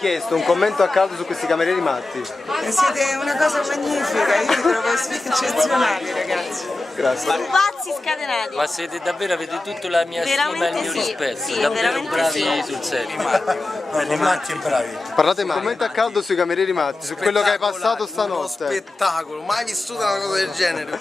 chiesto un commento a caldo su questi camerieri matti. Siete una cosa magnifica, io vi trovo eccezionali ragazzi. Grazie. Pazzi scatenati. Ma siete davvero, avete tutta la mia stima e il mio rispetto, sì, davvero bravi sì. sul serio. I matti e bravi. Parlate mai. Un commento a caldo sui camerieri matti, su quello che hai passato Uno stanotte. spettacolo, mai vissuto una cosa del genere.